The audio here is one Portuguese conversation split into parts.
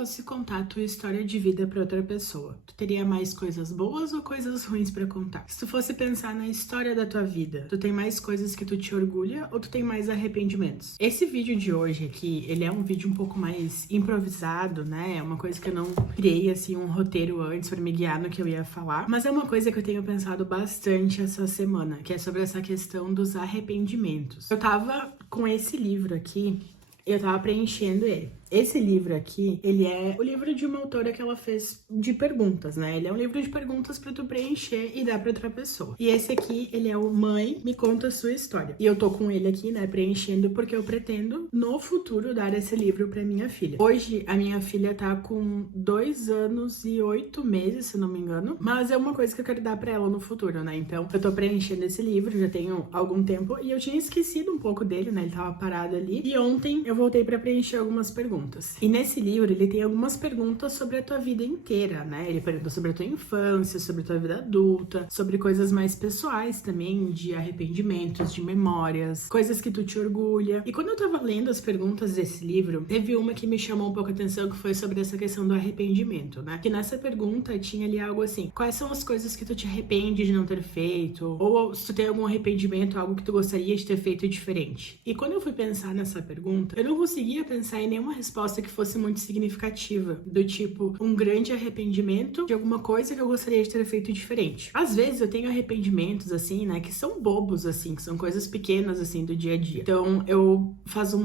fosse contar a tua história de vida pra outra pessoa, tu teria mais coisas boas ou coisas ruins pra contar? Se tu fosse pensar na história da tua vida, tu tem mais coisas que tu te orgulha ou tu tem mais arrependimentos? Esse vídeo de hoje aqui, ele é um vídeo um pouco mais improvisado, né? É uma coisa que eu não criei, assim, um roteiro antes pra me guiar no que eu ia falar, mas é uma coisa que eu tenho pensado bastante essa semana, que é sobre essa questão dos arrependimentos. Eu tava com esse livro aqui, eu tava preenchendo ele. Esse livro aqui, ele é o livro de uma autora que ela fez de perguntas, né? Ele é um livro de perguntas pra tu preencher e dar pra outra pessoa. E esse aqui, ele é o Mãe, me conta a sua história. E eu tô com ele aqui, né, preenchendo, porque eu pretendo, no futuro, dar esse livro pra minha filha. Hoje, a minha filha tá com 2 anos e 8 meses, se não me engano. Mas é uma coisa que eu quero dar pra ela no futuro, né? Então, eu tô preenchendo esse livro, já tenho algum tempo. E eu tinha esquecido um pouco dele, né? Ele tava parado ali. E ontem, eu voltei pra preencher algumas perguntas. E nesse livro, ele tem algumas perguntas sobre a tua vida inteira, né? Ele pergunta sobre a tua infância, sobre a tua vida adulta, sobre coisas mais pessoais também, de arrependimentos, de memórias, coisas que tu te orgulha. E quando eu tava lendo as perguntas desse livro, teve uma que me chamou um pouco a atenção, que foi sobre essa questão do arrependimento, né? Que nessa pergunta tinha ali algo assim: quais são as coisas que tu te arrepende de não ter feito? Ou se tu tem algum arrependimento, algo que tu gostaria de ter feito diferente? E quando eu fui pensar nessa pergunta, eu não conseguia pensar em nenhuma resposta que fosse muito significativa, do tipo, um grande arrependimento de alguma coisa que eu gostaria de ter feito diferente. Às vezes eu tenho arrependimentos, assim, né, que são bobos, assim, que são coisas pequenas, assim, do dia a dia. Então,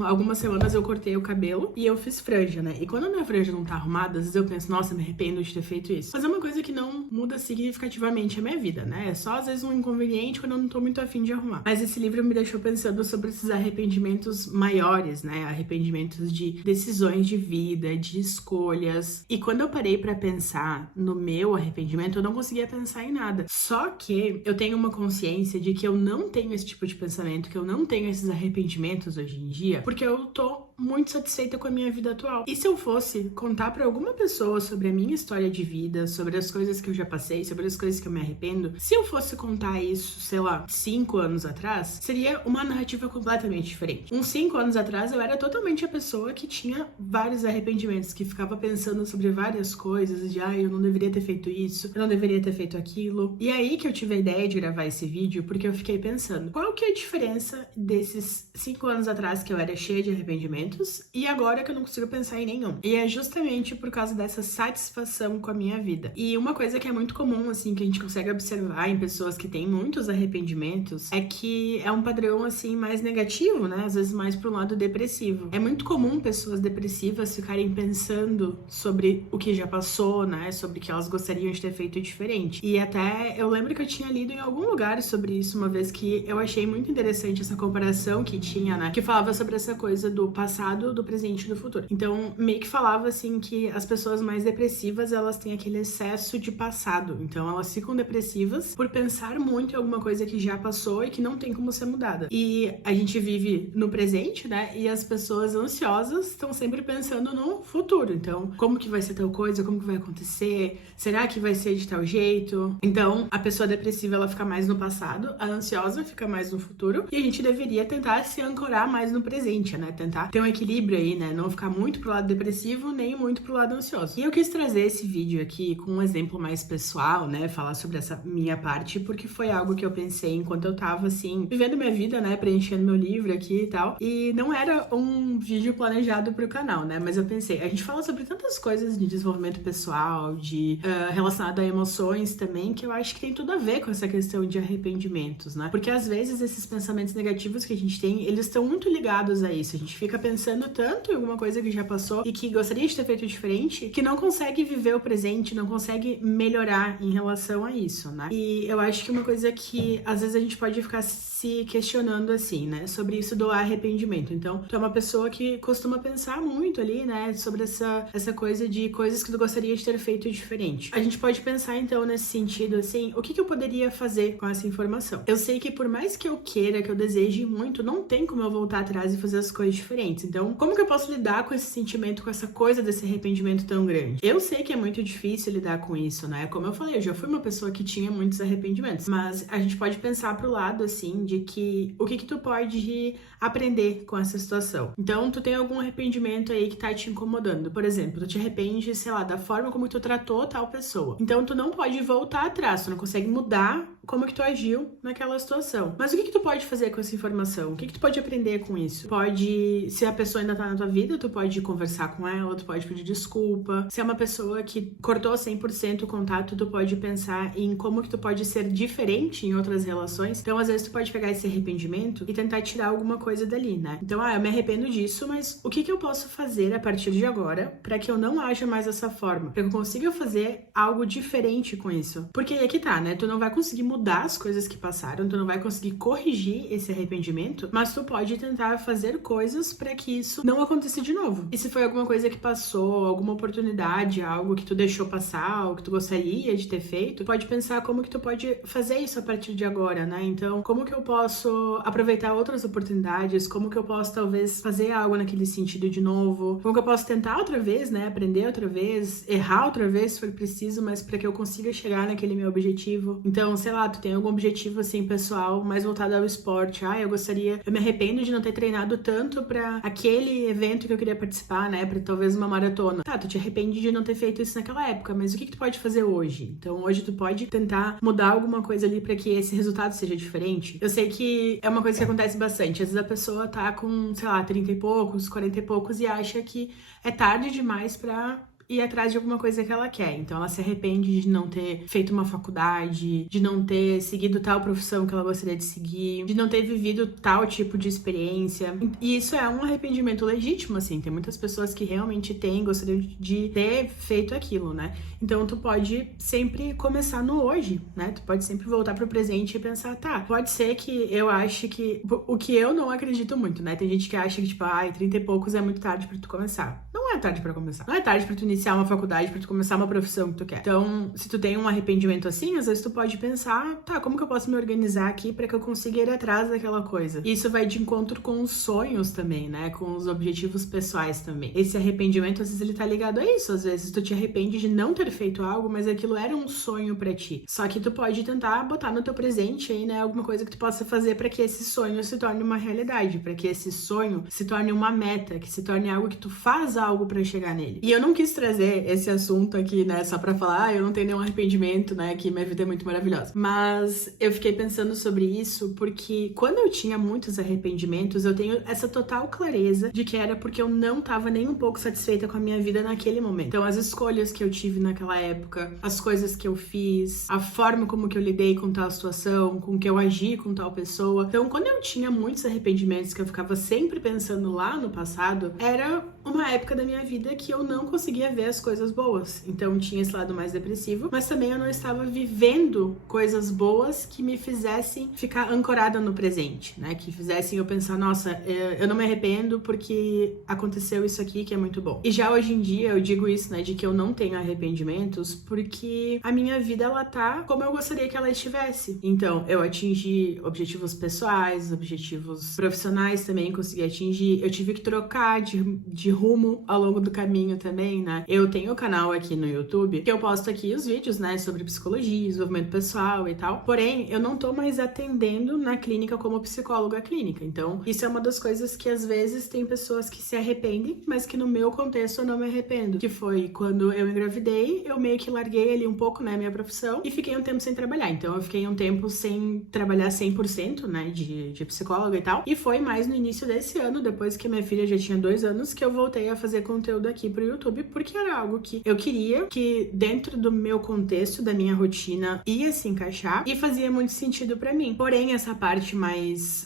algumas semanas eu cortei o cabelo e eu fiz franja, né, e quando a minha franja não tá arrumada, às vezes eu penso, nossa, me arrependo de ter feito isso. Mas é uma coisa que não muda significativamente a minha vida, né, é só às vezes um inconveniente quando eu não tô muito afim de arrumar. Mas esse livro me deixou pensando sobre esses arrependimentos maiores, né, arrependimentos de decisões de vida, de escolhas. E quando eu parei pra pensar no meu arrependimento, eu não conseguia pensar em nada. Só que eu tenho uma consciência de que eu não tenho esse tipo de pensamento, que eu não tenho esses arrependimentos hoje em dia, porque eu tô muito satisfeita com a minha vida atual. E se eu fosse contar pra alguma pessoa sobre a minha história de vida, sobre as coisas que eu já passei, sobre as coisas que eu me arrependo, se eu fosse contar isso, sei lá, 5 anos atrás, seria uma narrativa completamente diferente. Uns 5 anos atrás, eu era totalmente a pessoa que tinha vários arrependimentos, que ficava pensando sobre várias coisas, de eu não deveria ter feito isso, eu não deveria ter feito aquilo. E aí que eu tive a ideia de gravar esse vídeo, porque eu fiquei pensando, qual que é a diferença desses 5 anos atrás que eu era cheia de arrependimentos e agora que eu não consigo pensar em nenhum? E é justamente por causa dessa satisfação com a minha vida. E uma coisa que é muito comum, assim, que a gente consegue observar em pessoas que têm muitos arrependimentos, é que é um padrão, assim, mais negativo, né? Às vezes mais pro lado depressivo. É muito comum pessoas depressivas ficarem pensando sobre o que já passou, né? Sobre o que elas gostariam de ter feito diferente. E até eu lembro que eu tinha lido em algum lugar sobre isso uma vez, que eu achei muito interessante essa comparação que tinha, né? Que falava sobre essa coisa do passado, do presente e do futuro. Então, meio que falava, assim, que as pessoas mais depressivas, elas têm aquele excesso de passado. Então, elas ficam depressivas por pensar muito em alguma coisa que já passou e que não tem como ser mudada. E a gente vive no presente, né? E as pessoas ansiosas estão sempre pensando no futuro. Então, como que vai ser tal coisa? Como que vai acontecer? Será que vai ser de tal jeito? Então, a pessoa depressiva, ela fica mais no passado, a ansiosa fica mais no futuro, e a gente deveria tentar se ancorar mais no presente, né? Tentar ter um equilíbrio aí, né? Não ficar muito pro lado depressivo, nem muito pro lado ansioso. E eu quis trazer esse vídeo aqui com um exemplo mais pessoal, né? Falar sobre essa minha parte, porque foi algo que eu pensei enquanto eu tava, assim, vivendo minha vida, né? Preenchendo meu livro aqui e tal. E não era um vídeo planejado pro canal, né? Mas eu pensei, a gente fala sobre tantas coisas de desenvolvimento pessoal, de relacionado a emoções também, que eu acho que tem tudo a ver com essa questão de arrependimentos, né? Porque às vezes esses pensamentos negativos que a gente tem, eles estão muito ligados a isso. A gente fica pensando tanto em alguma coisa que já passou e que gostaria de ter feito diferente, que não consegue viver o presente, não consegue melhorar em relação a isso, né? E eu acho que uma coisa que às vezes a gente pode ficar se questionando assim, né? Sobre isso do arrependimento. Então, tu é uma pessoa que costuma pensar muito ali, né? Sobre essa coisa de coisas que tu gostaria de ter feito diferente. A gente pode pensar, então, nesse sentido, assim, o que eu poderia fazer com essa informação? Eu sei que por mais que eu queira, que eu deseje muito, não tem como eu voltar atrás e fazer as coisas diferentes. Então, como que eu posso lidar com esse sentimento, com essa coisa desse arrependimento tão grande? Eu sei que é muito difícil lidar com isso, né? Como eu falei, eu já fui uma pessoa que tinha muitos arrependimentos, mas a gente pode pensar pro lado, assim, de que o que tu pode aprender com essa situação. Então, tu tem algum arrependimento aí que tá te incomodando. Por exemplo, tu te arrepende, sei lá, da forma como tu tratou tal pessoa. Então, tu não pode voltar atrás, tu não consegue mudar como que tu agiu naquela situação. Mas o que tu pode fazer com essa informação? O que tu pode aprender com isso? Pode, se a pessoa ainda tá na tua vida, tu pode conversar com ela, tu pode pedir desculpa. Se é uma pessoa que cortou 100% o contato, tu pode pensar em como que tu pode ser diferente em outras relações. Então, às vezes, tu pode pegar esse arrependimento e tentar tirar alguma coisa dali, né? Então, eu me arrependo disso, mas o que eu posso fazer a partir de agora para que eu não aja mais dessa forma? Para que eu consiga fazer algo diferente com isso? Porque aí é que tá, né? Tu não vai conseguir mudar as coisas que passaram, tu não vai conseguir corrigir esse arrependimento, mas tu pode tentar fazer coisas para que isso não aconteça de novo. E se foi alguma coisa que passou, alguma oportunidade, algo que tu deixou passar, algo que tu gostaria de ter feito, pode pensar como que tu pode fazer isso a partir de agora, né? Então, como que eu posso aproveitar outras oportunidades, como que eu posso talvez fazer algo naquele sentido de novo, como que eu posso tentar outra vez, né? Aprender outra vez, errar outra vez se for preciso, mas para que eu consiga chegar naquele meu objetivo. Então, sei lá, tu tem algum objetivo assim pessoal mais voltado ao esporte. Eu me arrependo de não ter treinado tanto para aquele evento que eu queria participar, né? Para talvez uma maratona. Tá, tu te arrepende de não ter feito isso naquela época, mas o que tu pode fazer hoje? Então, hoje tu pode tentar mudar alguma coisa ali para que esse resultado seja diferente. Eu sei que é uma coisa que acontece bastante. Às vezes a pessoa tá com, sei lá, 30 e poucos, 40 e poucos e acha que é tarde demais pra ir atrás de alguma coisa que ela quer. Então ela se arrepende de não ter feito uma faculdade, de não ter seguido tal profissão que ela gostaria de seguir, de não ter vivido tal tipo de experiência. E isso é um arrependimento legítimo, assim. Tem muitas pessoas que realmente gostariam de ter feito aquilo, né? Então tu pode sempre começar no hoje, né? Tu pode sempre voltar pro presente e pensar, tá, pode ser que eu ache que... O que eu não acredito muito, né? Tem gente que acha que, tipo, 30 e poucos é muito tarde pra tu começar. Não é tarde pra começar. Não é tarde pra tu iniciar uma faculdade, pra tu começar uma profissão que tu quer. Então, se tu tem um arrependimento assim, às vezes tu pode pensar, tá, como que eu posso me organizar aqui pra que eu consiga ir atrás daquela coisa? E isso vai de encontro com os sonhos também, né? Com os objetivos pessoais também. Esse arrependimento, às vezes, ele tá ligado a isso. Às vezes tu te arrepende de não ter feito algo, mas aquilo era um sonho pra ti. Só que tu pode tentar botar no teu presente aí, né, alguma coisa que tu possa fazer pra que esse sonho se torne uma realidade, pra que esse sonho se torne uma meta, que se torne algo que tu faz algo pra chegar nele. E eu não quis trazer esse assunto aqui, né, só pra falar, eu não tenho nenhum arrependimento, né, que minha vida é muito maravilhosa. Mas eu fiquei pensando sobre isso porque quando eu tinha muitos arrependimentos, eu tenho essa total clareza de que era porque eu não tava nem um pouco satisfeita com a minha vida naquele momento. Então, as escolhas que eu tive naquela época, as coisas que eu fiz, a forma como que eu lidei com tal situação, com que eu agi com tal pessoa. Então, quando eu tinha muitos arrependimentos, que eu ficava sempre pensando lá no passado, era uma época da minha vida que eu não conseguia ver as coisas boas. Então, tinha esse lado mais depressivo, mas também eu não estava vivendo coisas boas que me fizessem ficar ancorada no presente, né? Que fizessem eu pensar, nossa, eu não me arrependo porque aconteceu isso aqui que é muito bom. E já hoje em dia eu digo isso, né, de que eu não tenho arrependimentos porque a minha vida, ela tá como eu gostaria que ela estivesse. Então, eu atingi objetivos pessoais, objetivos profissionais também consegui atingir. Eu tive que trocar de rumo ao longo do caminho também, né? Eu tenho o canal aqui no YouTube que eu posto aqui os vídeos, né, sobre psicologia, desenvolvimento pessoal e tal. Porém, eu não tô mais atendendo na clínica como psicóloga clínica. Então, isso é uma das coisas que às vezes tem pessoas que se arrependem, mas que no meu contexto eu não me arrependo. Que foi quando eu engravidei, eu meio que larguei ali um pouco, né, minha profissão e fiquei um tempo sem trabalhar. Então, eu fiquei um tempo sem trabalhar 100%, né, de psicóloga e tal. E foi mais no início desse ano, depois que minha filha já tinha 2 anos, que eu voltei a fazer conteúdo aqui pro YouTube, porque era algo que eu queria, que dentro do meu contexto, da minha rotina, ia se encaixar e fazia muito sentido pra mim. Porém, essa parte mais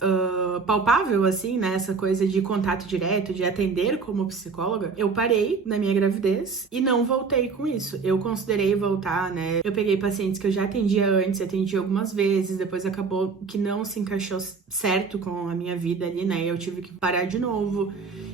palpável, assim, né, essa coisa de contato direto, de atender como psicóloga, eu parei na minha gravidez e não voltei com isso. Eu considerei voltar, né, eu peguei pacientes que eu já atendia antes, atendi algumas vezes, depois acabou que não se encaixou certo com a minha vida ali, né, e eu tive que parar de novo.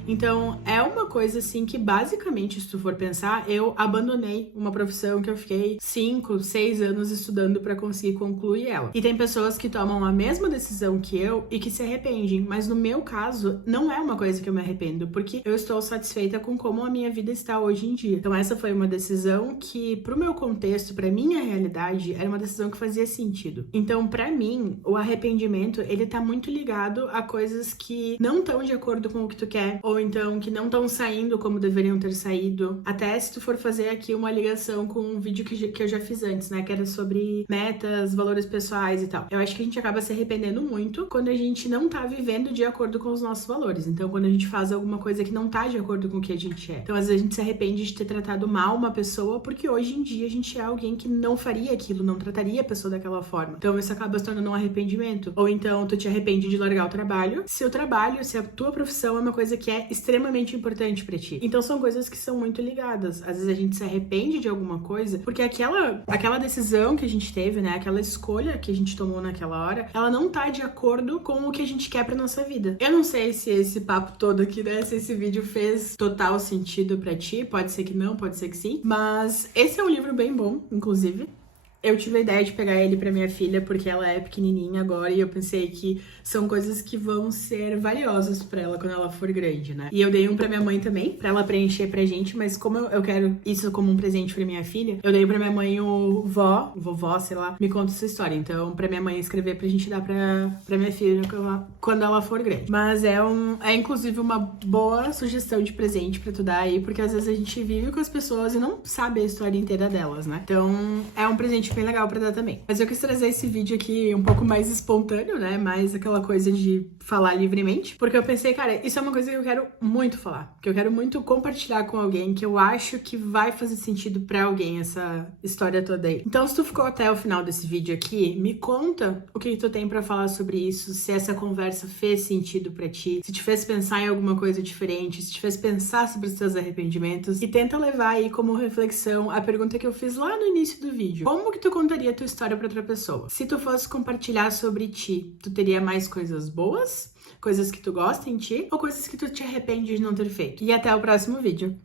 Então, é uma coisa assim que basicamente, se tu for pensar, eu abandonei uma profissão que eu fiquei 5, 6 anos estudando pra conseguir concluir ela. E tem pessoas que tomam a mesma decisão que eu e que se arrependem, mas no meu caso, não é uma coisa que eu me arrependo, porque eu estou satisfeita com como a minha vida está hoje em dia. Então essa foi uma decisão que, pro meu contexto, pra minha realidade, era uma decisão que fazia sentido. Então, pra mim, o arrependimento, ele tá muito ligado a coisas que não estão de acordo com o que tu quer, ou então que não estão saindo como deveriam ter saído. Até se tu for fazer aqui uma ligação com um vídeo que eu já fiz antes, né, que era sobre metas, valores pessoais e tal. Eu acho que a gente acaba se arrependendo muito quando a gente não tá vivendo de acordo com os nossos valores. Então, quando a gente faz alguma coisa que não tá de acordo com o que a gente é. Então, às vezes a gente se arrepende de ter tratado mal uma pessoa porque hoje em dia a gente é alguém que não faria aquilo, não trataria a pessoa daquela forma. Então, isso acaba se tornando um arrependimento. Ou então, tu te arrepende de largar o trabalho, se a tua profissão é uma coisa que é extremamente importante pra ti. Então, são coisas que são muito ligadas. Às vezes a gente se arrepende de alguma coisa porque aquela decisão que a gente teve, né, aquela escolha que a gente tomou naquela hora, ela não tá de acordo com o que a gente quer pra nossa vida. Eu não sei se esse papo todo aqui, né, se esse vídeo fez total sentido pra ti, pode ser que não, pode ser que sim, mas esse é um livro bem bom, inclusive. Eu tive a ideia de pegar ele pra minha filha porque ela é pequenininha agora e eu pensei que são coisas que vão ser valiosas pra ela quando ela for grande, né? E eu dei um pra minha mãe também, pra ela preencher pra gente, mas como eu quero isso como um presente pra minha filha, eu dei pra minha mãe o vovó, sei lá, me conta essa história. Então, pra minha mãe escrever pra gente dar pra minha filha quando ela for grande. Mas é inclusive uma boa sugestão de presente pra tu dar aí, porque às vezes a gente vive com as pessoas e não sabe a história inteira delas, né? Então, é um presente bem legal pra dar também. Mas eu quis trazer esse vídeo aqui um pouco mais espontâneo, né? Mais aquela coisa de falar livremente. Porque eu pensei, cara, isso é uma coisa que eu quero muito falar. Que eu quero muito compartilhar com alguém, que eu acho que vai fazer sentido pra alguém essa história toda aí. Então, se tu ficou até o final desse vídeo aqui, me conta o que tu tem pra falar sobre isso, se essa conversa fez sentido pra ti, se te fez pensar em alguma coisa diferente, se te fez pensar sobre os teus arrependimentos, e tenta levar aí como reflexão a pergunta que eu fiz lá no início do vídeo. Como que tu contaria a tua história pra outra pessoa? Se tu fosse compartilhar sobre ti, tu teria mais coisas boas? Coisas que tu gosta em ti? Ou coisas que tu te arrepende de não ter feito? E até o próximo vídeo.